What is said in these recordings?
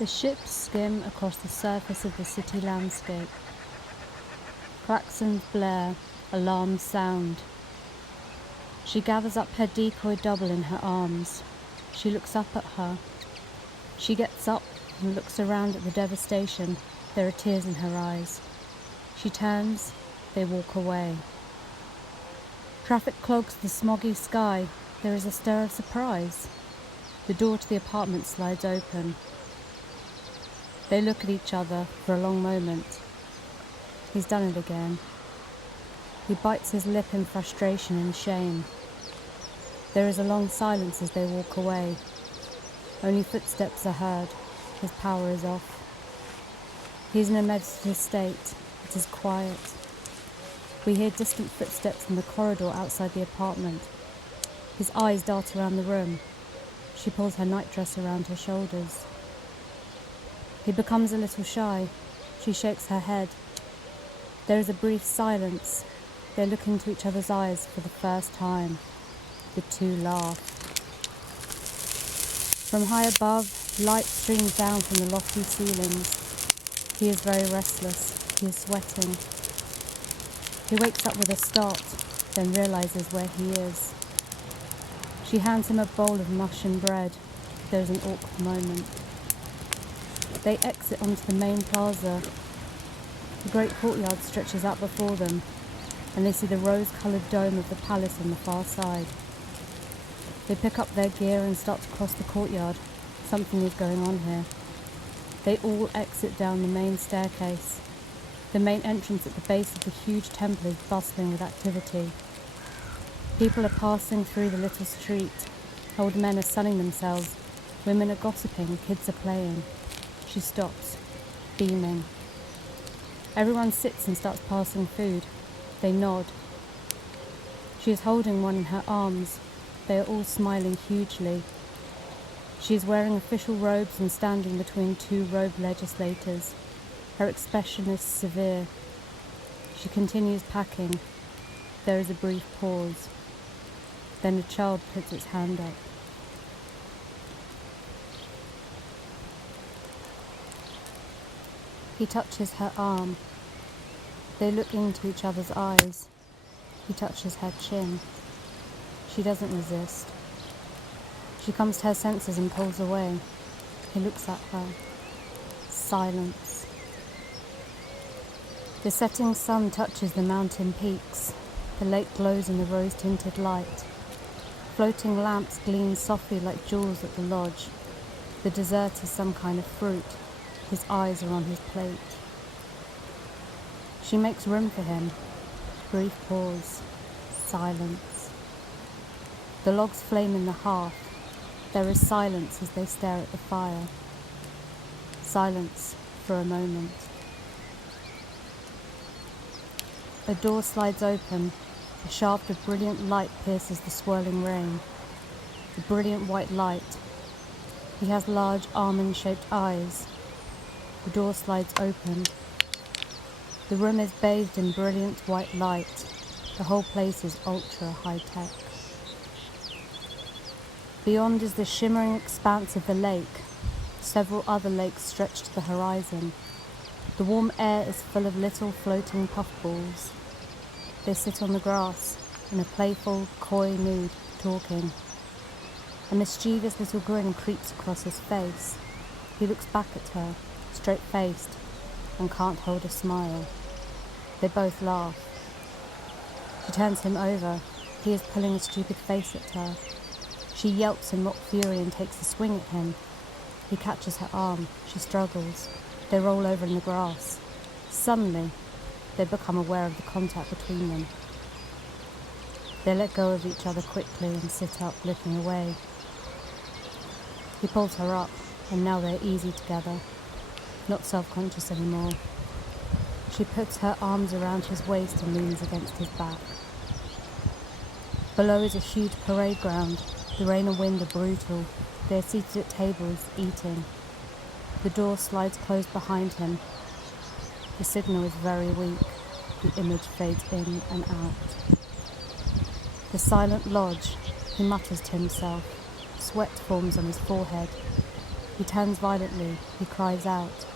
The ships skim across the surface of the city landscape. Klaxons blare, alarms sound. She gathers up her decoy double in her arms. She looks up at her. She gets up and looks around at the devastation. There are tears in her eyes. She turns, they walk away. Traffic clogs the smoggy sky. There is a stir of surprise. The door to the apartment slides open. They look at each other for a long moment. He's done it again. He bites his lip in frustration and shame. There is a long silence as they walk away. Only footsteps are heard. His power is off. He's in a meditative state. It is quiet. We hear distant footsteps in the corridor outside the apartment. His eyes dart around the room. She pulls her nightdress around her shoulders. He becomes a little shy. She shakes her head. There is a brief silence. They look into each other's eyes for the first time. The two laugh. From high above, light streams down from the lofty ceilings. He is very restless. He is sweating. He wakes up with a start, then realizes where he is. She hands him a bowl of mush and bread. There is an awkward moment. They exit onto the main plaza. The great courtyard stretches out before them, and they see the rose-coloured dome of the palace on the far side. They pick up their gear and start to cross the courtyard. Something is going on here. They all exit down the main staircase. The main entrance at the base of the huge temple is bustling with activity. People are passing through the little street. Old men are sunning themselves. Women are gossiping. Kids are playing. She stops, beaming. Everyone sits and starts passing food. They nod. She is holding one in her arms. They are all smiling hugely. She is wearing official robes and standing between two robed legislators. Her expression is severe. She continues packing. There is a brief pause. Then a child puts its hand up. He touches her arm. They look into each other's eyes. He touches her chin. She doesn't resist. She comes to her senses and pulls away. He looks at her. Silence. The setting sun touches the mountain peaks. The lake glows in the rose-tinted light. Floating lamps gleam softly like jewels at the lodge. The dessert is some kind of fruit. His eyes are on his plate. She makes room for him. Brief pause. Silence. The logs flame in the hearth. There is silence as they stare at the fire. Silence for a moment. A door slides open. A shaft of brilliant light pierces the swirling rain. The brilliant white light. He has large almond-shaped eyes. The door slides open. The room is bathed in brilliant white light. The whole place is ultra high-tech. Beyond is the shimmering expanse of the lake. Several other lakes stretch to the horizon. The warm air is full of little floating puffballs. They sit on the grass, in a playful, coy mood, talking. A mischievous little grin creeps across his face. He looks back at her, straight-faced, and can't hold a smile. They both laugh. She turns him over. He is pulling a stupid face at her. She yelps in mock fury and takes a swing at him. He catches her arm. She struggles. They roll over in the grass. Suddenly, they become aware of the contact between them. They let go of each other quickly and sit up, looking away. He pulls her up, and now they're easy together, not self-conscious anymore. She puts her arms around his waist and leans against his back. Below is a huge parade ground. The rain and wind are brutal. They are seated at tables, eating. The door slides closed behind him. The signal is very weak. The image fades in and out. The silent lodge. He mutters to himself. Sweat forms on his forehead. He turns violently. He cries out.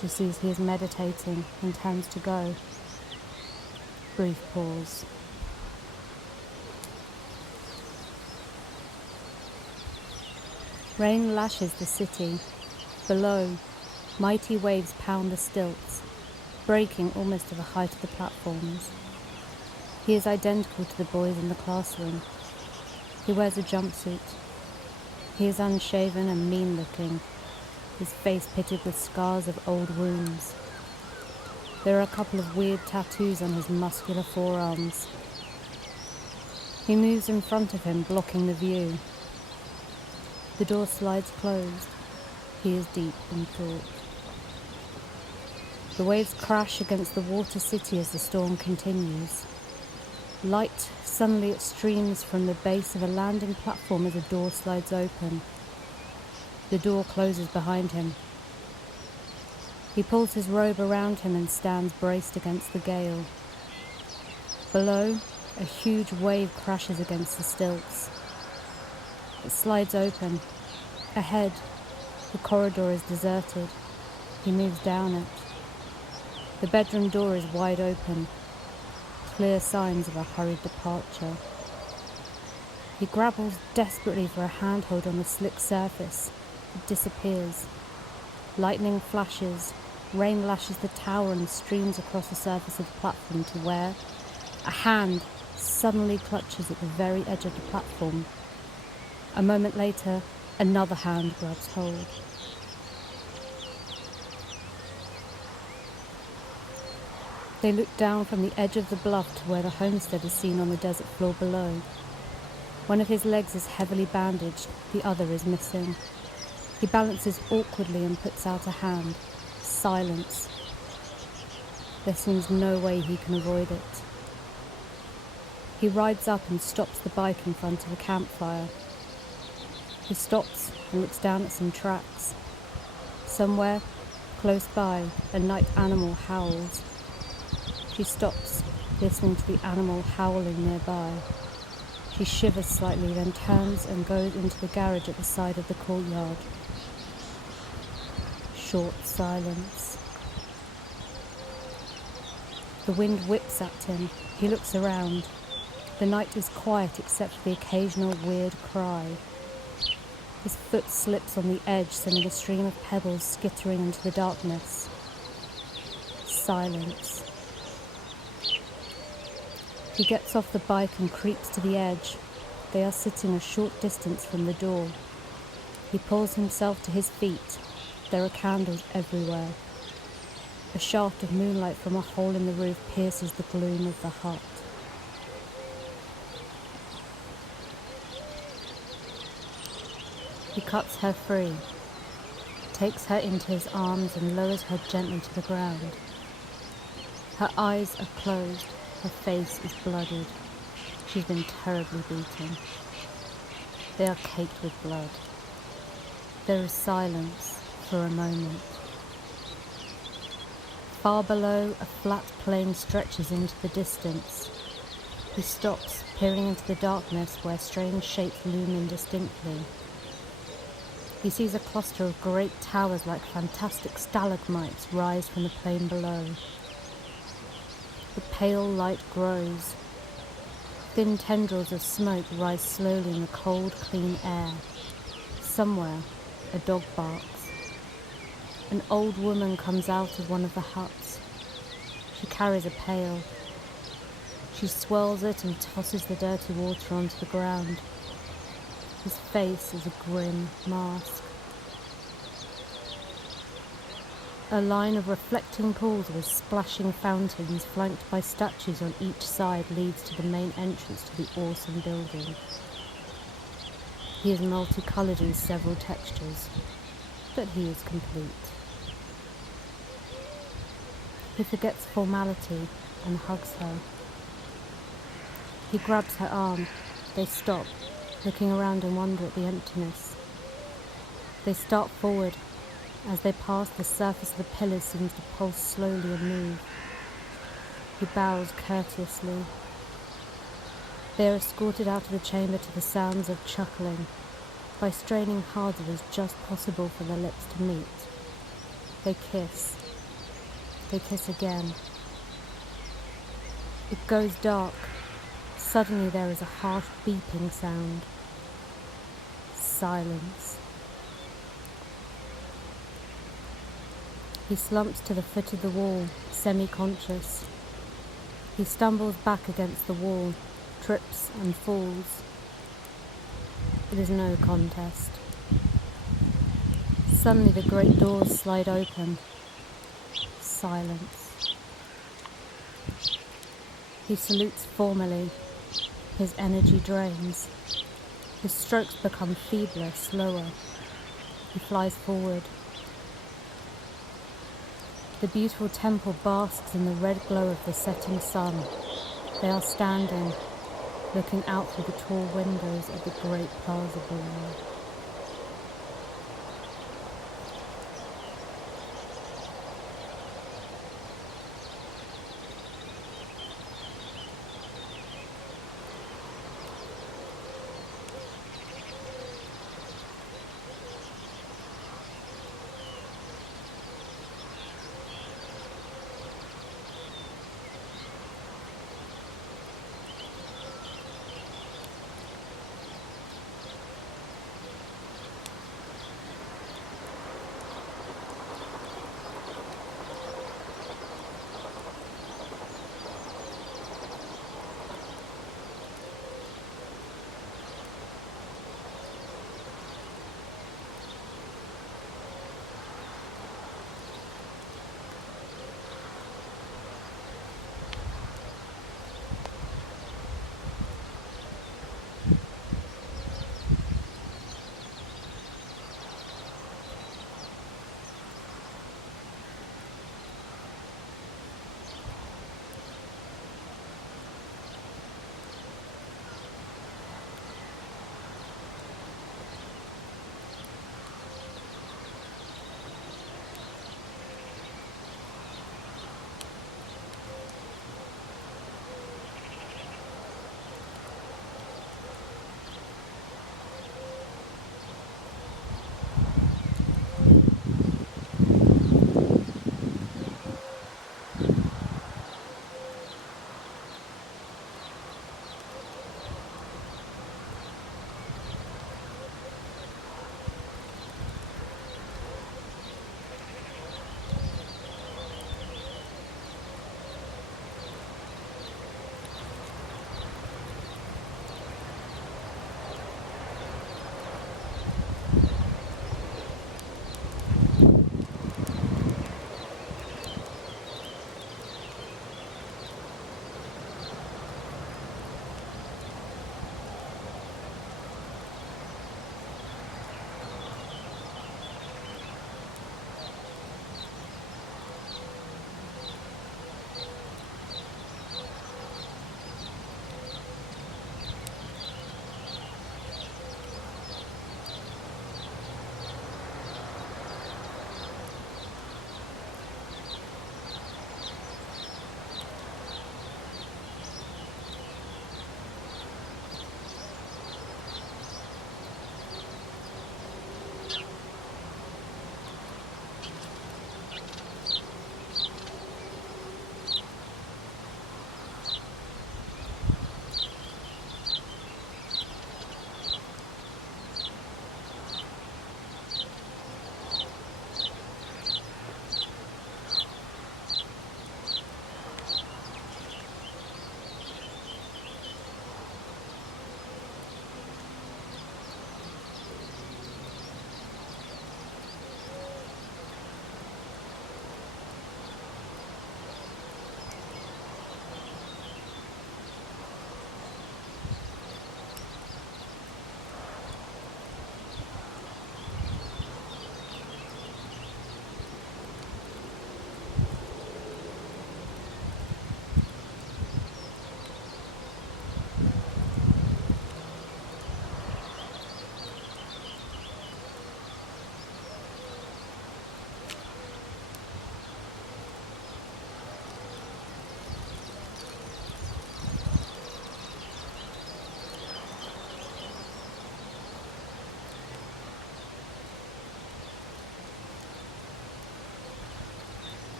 She sees he is meditating and turns to go. Brief pause. Rain lashes the city. Below, mighty waves pound the stilts, breaking almost to the height of the platforms. He is identical to the boys in the classroom. He wears a jumpsuit. He is unshaven and mean-looking, his face pitted with scars of old wounds. There are a couple of weird tattoos on his muscular forearms. He moves in front of him, blocking the view. The door slides closed. He is deep in thought. The waves crash against the water city as the storm continues. Light suddenly it streams from the base of a landing platform as a door slides open. The door closes behind him. He pulls his robe around him and stands braced against the gale. Below, a huge wave crashes against the stilts. It slides open. Ahead, the corridor is deserted. He moves down it. The bedroom door is wide open. Clear signs of a hurried departure. He grabbles desperately for a handhold on the slick surface. It disappears. Lightning flashes. Rain lashes the tower and streams across the surface of the platform to where a hand suddenly clutches at the very edge of the platform. A moment later, another hand grabs hold. They look down from the edge of the bluff to where the homestead is seen on the desert floor below. One of his legs is heavily bandaged, the other is missing. He balances awkwardly and puts out a hand. Silence. There seems no way he can avoid it. He rides up and stops the bike in front of a campfire. He stops and looks down at some tracks. Somewhere, close by, a night animal howls. She stops, listening to the animal howling nearby. She shivers slightly, then turns and goes into the garage at the side of the courtyard. Short silence. The wind whips at him. He looks around. The night is quiet except for the occasional weird cry. His foot slips on the edge, sending a stream of pebbles skittering into the darkness. Silence. He gets off the bike and creeps to the edge. They are sitting a short distance from the door. He pulls himself to his feet. There are candles everywhere. A shaft of moonlight from a hole in the roof pierces the gloom of the hut. He cuts her free, takes her into his arms and lowers her gently to the ground. Her eyes are closed, her face is blooded. She's been terribly beaten. They are caked with blood. There is silence for a moment. Far below, a flat plain stretches into the distance. He stops, peering into the darkness where strange shapes loom indistinctly. He sees a cluster of great towers like fantastic stalagmites rise from the plain below. The pale light grows. Thin tendrils of smoke rise slowly in the cold, clean air. Somewhere, a dog barks. An old woman comes out of one of the huts. She carries a pail. She swirls it and tosses the dirty water onto the ground. His face is a grim mask. A line of reflecting pools with splashing fountains flanked by statues on each side leads to the main entrance to the awesome building. He is multicoloured in several textures, but he is complete. He forgets formality and hugs her. He grabs her arm. They stop, looking around in wonder at the emptiness. They start forward. As they pass, the surface of the pillars seems to pulse slowly and move. He bows courteously. They are escorted out of the chamber to the sounds of chuckling. By straining harder as just possible for their lips to meet, they kiss. They kiss again. It goes dark. Suddenly there is a harsh beeping sound. Silence. He slumps to the foot of the wall, semi-conscious. He stumbles back against the wall, trips and falls. It is no contest. Suddenly the great doors slide open. Silence. He salutes formally. His energy drains. His strokes become feebler, slower. He flies forward. The beautiful temple basks in the red glow of the setting sun. They are standing, looking out through the tall windows of the great plaza below.